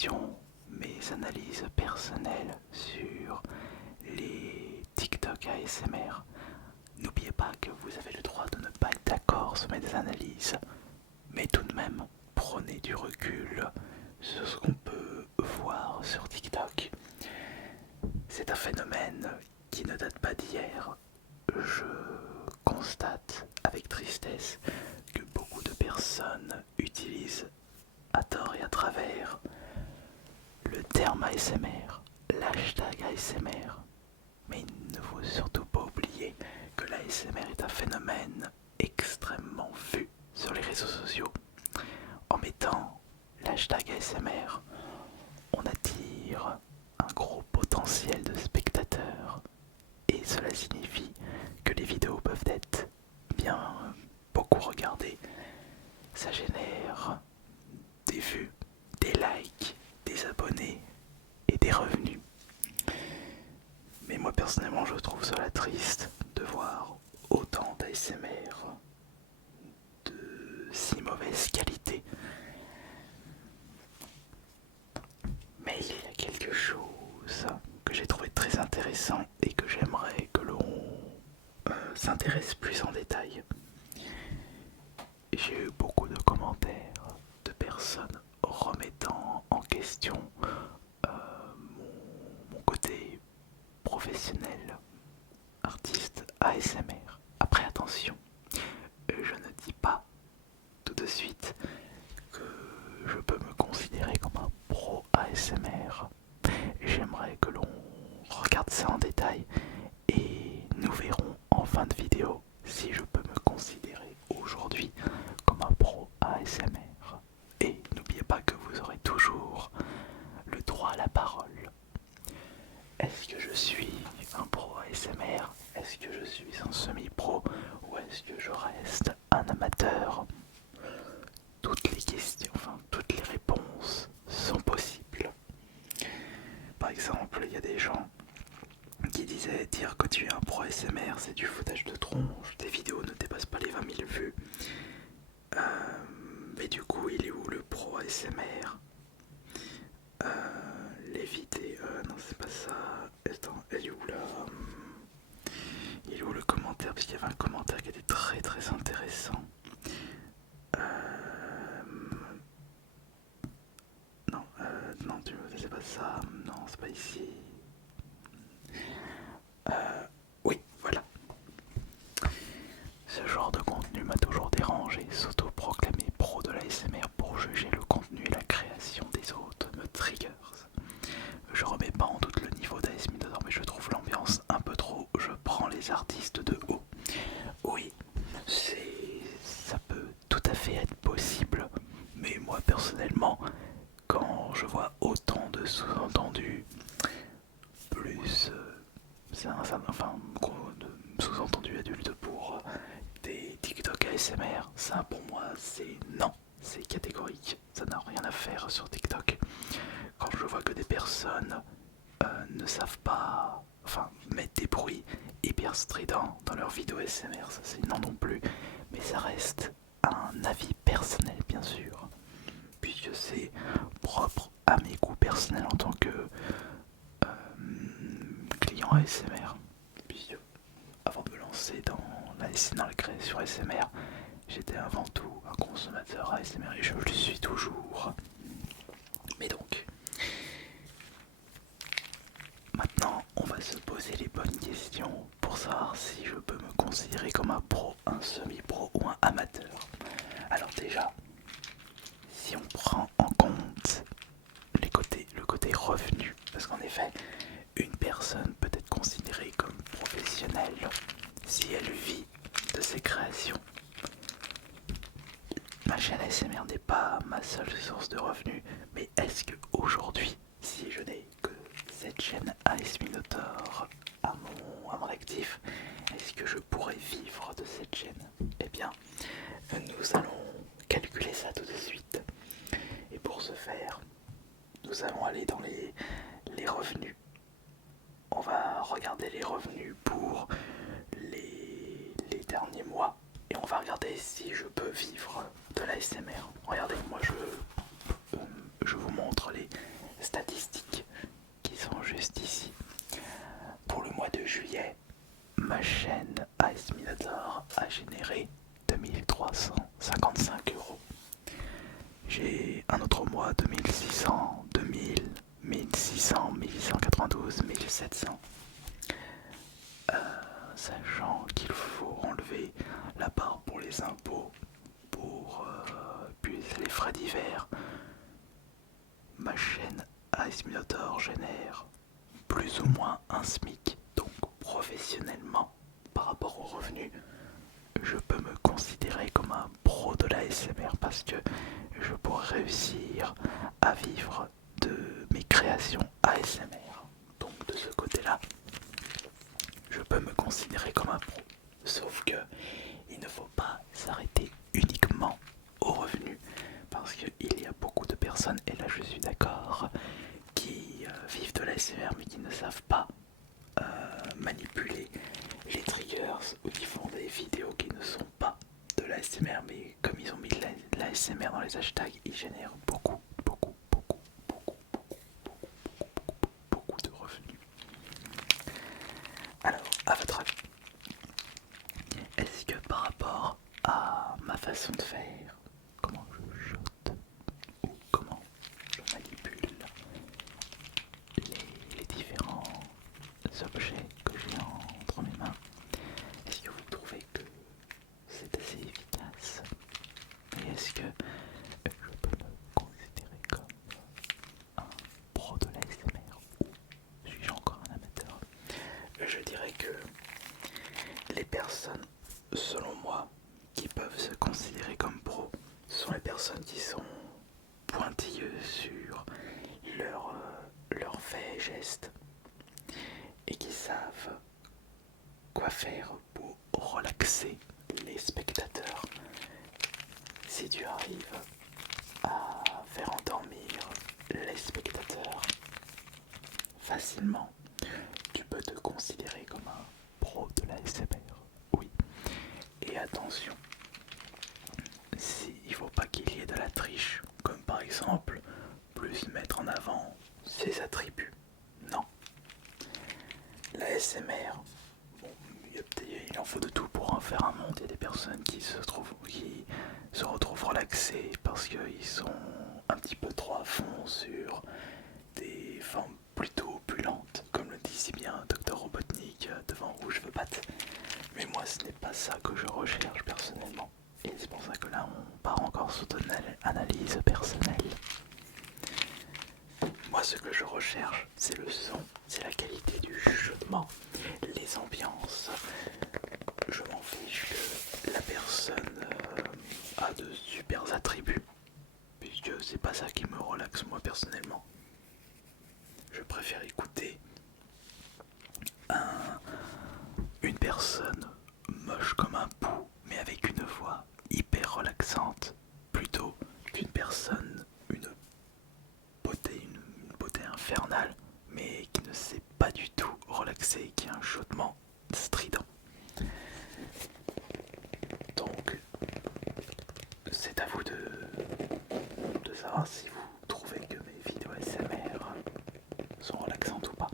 question, mes analyses personnelles sur les TikTok ASMR. N'oubliez pas que vous avez le droit de ne pas être d'accord sur mes analyses, mais tout de même, prenez du recul sur ce qu'on peut voir sur TikTok. C'est un phénomène qui ne date pas d'hier. Je constate avec tristesse que beaucoup de personnes utilisent à tort et à travers le terme ASMR, l'hashtag ASMR. Mais il ne faut surtout pas oublier que l'ASMR est un phénomène extrêmement vu sur les réseaux sociaux. En mettant l'hashtag ASMR, on attire un gros potentiel de spectateurs et cela signifie que les vidéos peuvent être bien beaucoup regardées. Ça génère des vues, des likes, des abonnés et des revenus. Mais moi personnellement je trouve cela triste de voir autant d'ASMR de si mauvaise qualité. Mais il y a quelque chose que j'ai trouvé très intéressant et que j'aimerais que l'on s'intéresse plus en détail. J'ai eu beaucoup de commentaires de personnes remettant en question mon côté professionnel, artiste ASMR. Après attention, je ne dis pas tout de suite que je peux me considérer comme un pro ASMR. J'aimerais que l'on regarde ça en détail et nous verrons en fin de vidéo si je peux me considérer aujourd'hui comme un pro ASMR. Et n'oubliez pas que vous aurez toujours le droit à la parole. Est-ce que je suis un pro ASMR? Est-ce que je suis un semi-pro? Ou est-ce que je reste un amateur? Toutes les questions, enfin toutes les réponses sont possibles. Par exemple, il y a des gens qui disaient dire que tu es un pro ASMR, c'est du foutage de tronche, tes vidéos ne dépassent pas les 20 000 vues. Mais du coup, il est où le pro ASMR? Les vidéos... non, c'est pas ça. Attends, elle est où là? Il est où le commentaire? Parce qu'il y avait un commentaire qui était très très intéressant. Non, non, c'est pas ça. Non, c'est pas ici. Oui, voilà. Ce genre de contenu m'a toujours dérangé. S'auto-proclamer pro de la SMR pour juger le contenu et la création des autres me triggers. Je remets pas en doute le niveau d'AS Minotaur, mais je trouve l'ambiance un peu trop. Je prends les artistes de haut. Oui, ça peut tout à fait être possible, mais moi personnellement, quand je vois autant de sous-entendus, plus enfin de sous-entendus adultes pour des TikTok ASMR, ça pour moi c'est non, c'est catégorique, ça n'a rien à faire sur TikTok. Quand je vois que des personnes ne savent pas, enfin mettre des bruits hyper stridents dans leurs vidéos ASMR, ça c'est non non plus, mais ça reste un avis personnel bien sûr, puisque c'est propre à mes goûts personnels en tant que client ASMR. Puis avant de me lancer dans la création ASMR, j'étais avant tout un consommateur ASMR et je le suis toujours. Mais donc, maintenant on va se poser les bonnes questions pour savoir si je peux me considérer comme un pro, un semi-pro ou un amateur. Alors déjà, si on prend en compte le côté revenu, parce qu'en effet, une personne peut être considérée comme professionnelle si elle vit de ses créations. Ma chaîne ASMR n'est pas ma seule source de revenus, mais est-ce que aujourd'hui, si je n'ai que cette chaîne AS Minotaur à mon actif, est-ce que je pourrais vivre de cette chaîne? Eh bien, nous allons calculer ça tout de suite. Et pour ce faire, nous allons aller dans les revenus. On va regarder les revenus pour les derniers mois et on va regarder si je peux vivre de l'ASMR. Regardez, moi je vous montre les statistiques qui sont juste ici. Pour le mois de juillet, ma chaîne AS Minator a généré 2355 euros. J'ai un autre mois 2600, 2000, 1600, 1892, 1700. Sachant qu'il faut enlever la part pour les impôts, pour puis les frais divers, ma chaîne AS Minator génère plus ou moins un SMIC. Donc professionnellement, par rapport aux revenus, je peux me considérer comme un pro de l'ASMR parce que je pourrais réussir à vivre de mes créations ASMR. Donc de ce côté-là, je peux me considérer comme un pro. Sauf que il ne faut pas s'arrêter uniquement aux revenus parce qu'il y a beaucoup de personnes, et là je suis d'accord, qui vivent de l'ASMR mais qui ne savent pas manipuler les triggers ou qui font des vidéos qui ne sont pas de l'ASMR, mais comme ils ont mis de l'ASMR dans les hashtags, ils génèrent beaucoup de revenus. Alors, à votre avis, est-ce que par rapport à ma façon de faire, comment je shoote ou comment je manipule les différents objets que j'ai entre mes mains, est-ce que vous trouvez que c'est assez efficace? Et est-ce que je peux me considérer comme un pro de l'ASMR ou suis-je encore un amateur? Je dirais que les personnes, selon moi, qui peuvent se considérer comme pro sont les personnes qui sont pointilleuses sur leurs faits et gestes et qui savent quoi faire pour relaxer les spectateurs. Si tu arrives à faire endormir les spectateurs facilement, tu peux te considérer comme un pro de la l'ASMR. Oui. Et attention, il ne faut pas qu'il y ait de la triche, comme par exemple plus mettre en avant ses attributs. Non. La SMR, bon, il en faut de tout pour en faire un monde. Il y a des personnes qui se retrouvent relaxées parce qu'ils sont un petit peu trop à fond sur des formes plutôt opulentes, comme le dit si bien Dr Robotnik devant Rouge Veut Patte. Mais moi ce n'est pas ça que je recherche personnellement. Et c'est pour ça que là on part encore sur de l'analyse personnelle. Moi ce que je recherche c'est le son, c'est la qualité du chuchotement, les ambiances. Je m'en fiche que la personne a de super attributs, puisque c'est pas ça qui me relaxe moi personnellement. Je préfère écouter une personne moche comme un pou, mais avec une voix hyper relaxante, plutôt qu'une personne, une beauté infernale, mais qui ne sait pas du tout relaxer, qui a un chuchotement strident. Donc, c'est à vous de savoir si vous trouvez que mes vidéos ASMR sont relaxantes ou pas.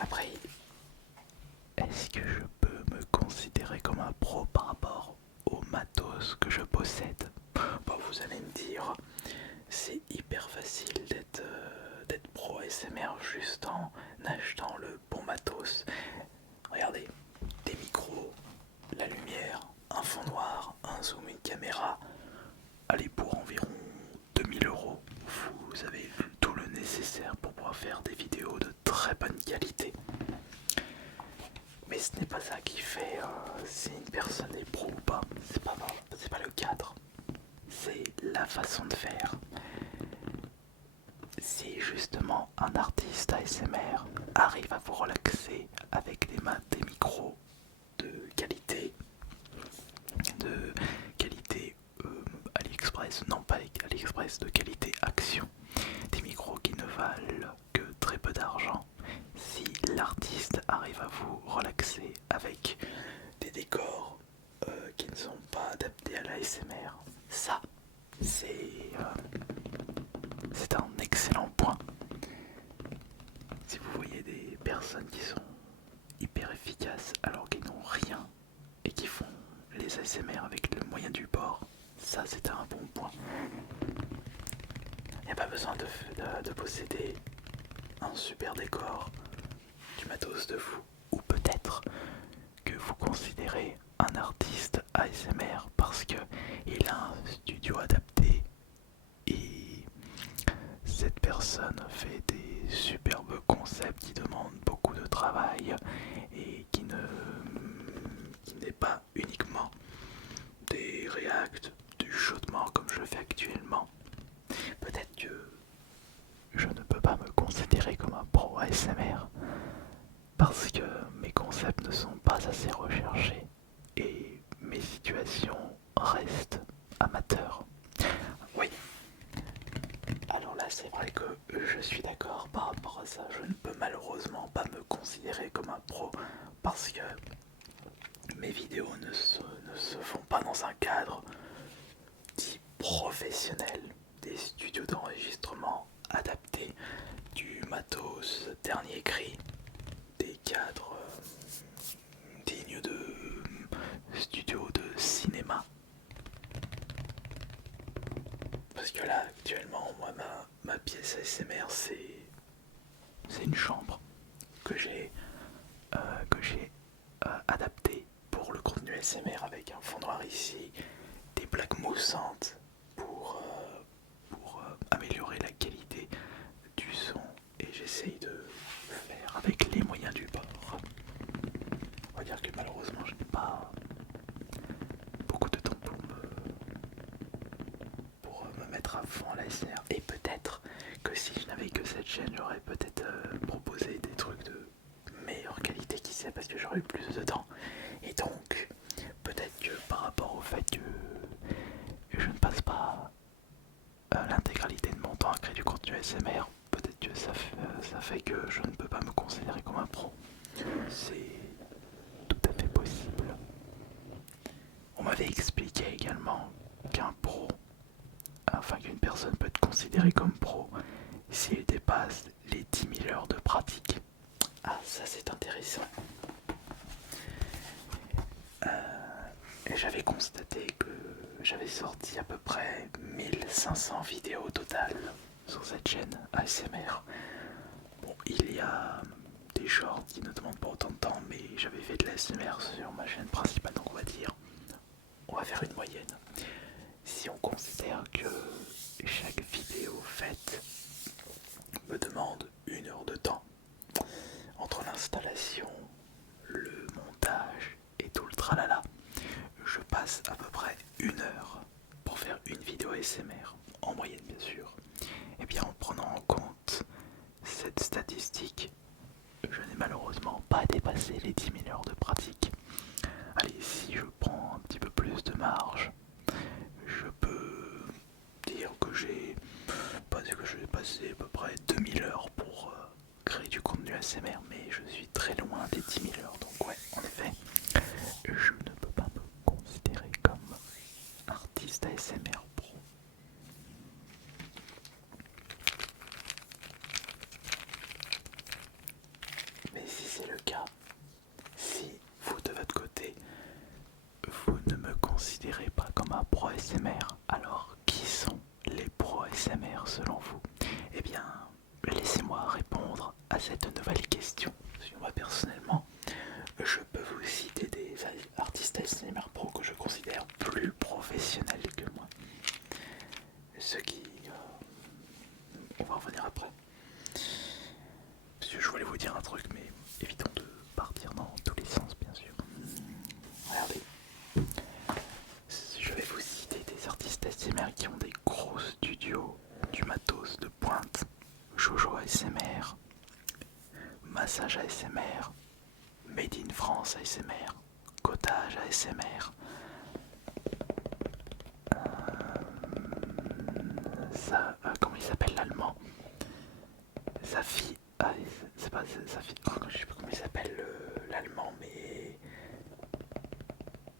Après, est-ce que je peux me considérer comme un pro par rapport au matos que je possède? Bon, vous allez me dire, c'est hyper facile d'être pro ASMR juste en achetant le bon matos. Regardez, des micros, la lumière, un fond noir, un zoom, une caméra. Allez, pour environ 2000 euros, vous avez tout le nécessaire pour pouvoir faire des vidéos de très bonne qualité. Mais ce n'est pas ça qui fait si une personne est pro ou pas. C'est pas le cadre. C'est la façon de faire. Si justement un artiste ASMR arrive à vous relaxer avec des micros de qualité, AliExpress, non pas AliExpress, de qualité Action, des micros qui ne valent que très peu d'argent, si l'artiste arrive à vous relaxer avec des décors qui ne sont pas adaptés à l'ASMR, ça c'est c'est un excellent point. Si vous voyez des personnes qui sont hyper efficaces alors qu'ils n'ont rien et qui font les ASMR avec le moyen du bord, ça c'est un bon point. Il n'y a pas besoin de posséder un super décor, du matos de fou, ou peut-être que vous considérez un artiste ASMR parce que il a un studio adapté et cette personne fait des superbes concepts qui demandent beaucoup de travail et qui n'est pas uniquement des reacts, du chaudement comme je le fais actuellement. Peut-être que je ne peux pas me considérer comme un pro ASMR parce que mes concepts ne sont pas assez recherchés et mes situations restent amateurs. Oui, alors là c'est vrai que je suis d'accord par rapport à ça. Je ne peux malheureusement pas me considérer comme un pro parce que mes vidéos ne se font pas dans un cadre dit professionnel, des studios d'enregistrement adaptés, du matos dernier cri, des cadres dignes de studios de cinéma. Parce que là actuellement moi ma pièce ASMR c'est une chambre que j'ai adaptée pour le contenu ASMR avec un fond noir ici, des plaques moussantes pour améliorer la qualité du son et j'essaye de faire avec les moyens du bord. On va dire que malheureusement je n'ai pas beaucoup de temps pour me mettre à fond à l'ASMR et peut-être que si je n'avais que cette chaîne j'aurais peut-être proposé des trucs de meilleure qualité, qui sait, parce que j'aurais eu plus de temps et donc peut-être que par rapport au fait que je ne passe pas l'intégralité de mon temps à créer du contenu ASMR, peut-être que ça fait que je ne peux pas me considérer comme un pro. C'est tout à fait possible. On m'avait expliqué également qu'un pro, enfin qu'une personne peut être considérée comme pro s'il dépasse les 10 000 heures de pratique. Ah, ça c'est intéressant. Et j'avais constaté que j'avais sorti à peu près 1500 vidéos totales sur cette chaîne ASMR. Bon, il y a des shorts qui ne demandent pas autant de temps, mais j'avais fait de l'ASMR sur ma chaîne principale, donc on va faire une moyenne. Si on considère que chaque vidéo faite me demande 1 heure de temps, entre l'installation, le montage et tout le tralala, je passe à peu près 1 heure pour faire une vidéo ASMR, en moyenne bien sûr. Et bien en prenant en compte cette statistique, je n'ai malheureusement pas dépassé les 10 000 heures de pratique. Allez, si je prends un petit peu plus de marge, je peux dire que j'ai passé à peu près 2000 heures pour créer du contenu ASMR, mais je suis très loin des 10 000 heures. Donc ouais, en effet, je ne peux pas me considérer comme artiste ASMR pro. Mais si c'est le cas, si vous de votre côté, vous ne me considérez pas comme un pro ASMR, alors qui sont les pros ASMR selon vous? Eh bien, laissez-moi répondre à cette nouvelle question. Parce que moi personnellement, je peux vous citer des artistes ASMR pro que je considère plus professionnels que moi. Ceux qui... on va en revenir après. Parce que je voulais vous dire un truc, mais évitons de partir dans tous les sens, bien sûr. Regardez. Je vais vous citer des artistes ASMR qui ont des gros studios, du matos de pointe. Jojo ASMR, Massage ASMR, Made in France ASMR, Cottage ASMR, comment il s'appelle l'allemand? Safi, c'est pas Safi, je sais pas comment il s'appelle l'allemand, mais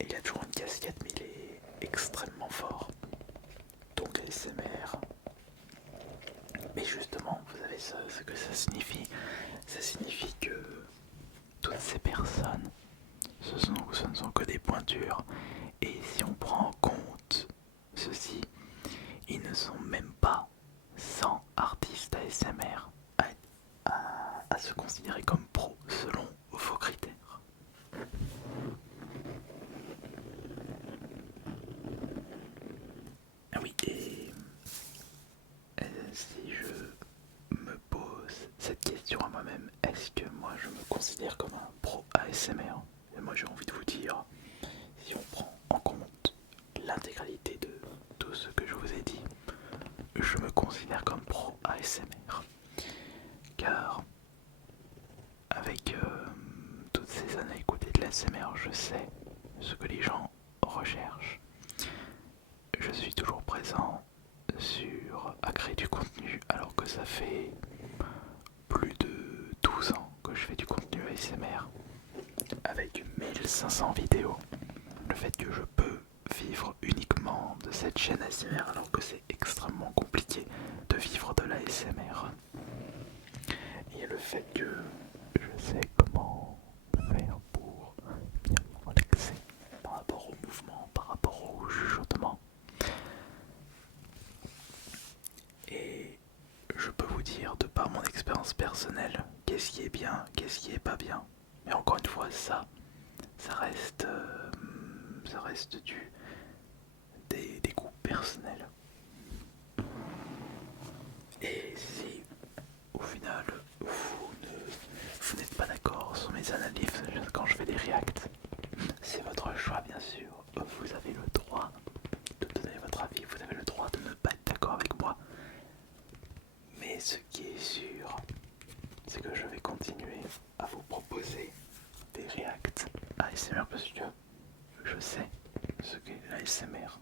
il a toujours une casquette, mais il est extrêmement fort. Donc ASMR, Mais justement, vous savez ce que ça signifie? Ça signifie que toutes ces personnes, ce ne sont que des pointures. Et si on prend en compte ceci, ils ne sont même pas 100 artistes ASMR à se considérer comme pro selon vos critères. Ah oui, et si je me pose cette question à moi-même, est-ce que moi je me considère comme un pro ASMR? Et moi j'ai envie de vous dire, si on prend en compte l'intégralité de tout ce que je vous ai dit, je me considère comme pro ASMR. Car avec toutes ces années écoutées de l'ASMR, je sais ce que les gens recherchent. Je suis toujours présent à créer du contenu alors que ça fait plus de 12 ans que je fais du contenu ASMR avec 1500 vidéos. Le fait que je peux vivre uniquement de cette chaîne ASMR alors que c'est extrêmement compliqué de vivre de l'ASMR. Et le fait que je sais comment faire pour bien me relaxer par rapport au mouvement, par rapport au chuchotement. Et je peux vous dire de par mon expérience personnelle qu'est-ce qui est bien, qu'est-ce qui est pas bien. Mais encore une fois, ça reste des goûts personnels. Et si au final vous n'êtes pas d'accord sur mes analyses quand je fais des reacts, c'est votre choix bien sûr. Vous avez le droit de donner votre avis, vous avez le droit de ne pas être d'accord avec moi. Mais ce qui est sûr, c'est que je vais continuer à vous proposer des reacts ASMR parce que je sais ce qu'est l'ASMR.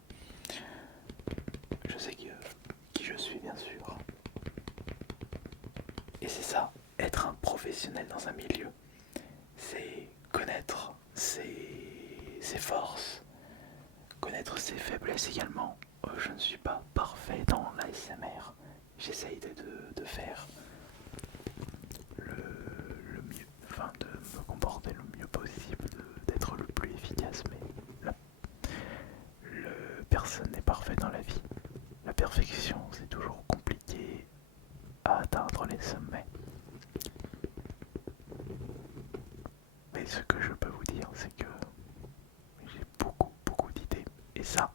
Je sais qui je suis bien sûr. Et c'est ça, être un professionnel dans un milieu, c'est connaître ses forces, connaître ses faiblesses également. Je ne suis pas parfait dans l'ASMR. J'essaye de faire le mieux, enfin de me comporter le mieux possible, d'être le plus efficace, mais personne n'est parfait dans la vie. La perfection, c'est toujours compliqué à atteindre les sommets. Mais ce que je peux vous dire, c'est que j'ai beaucoup d'idées. Et ça,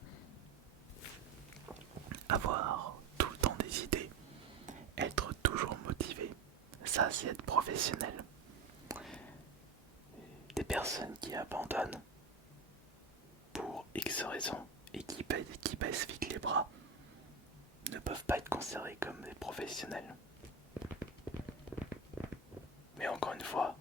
avoir tout le temps des idées, être toujours motivé, ça c'est être professionnel. Des personnes qui abandonnent pour X raisons et qui baissent vite les bras ne peuvent pas être considérés comme des professionnels. Mais encore une fois,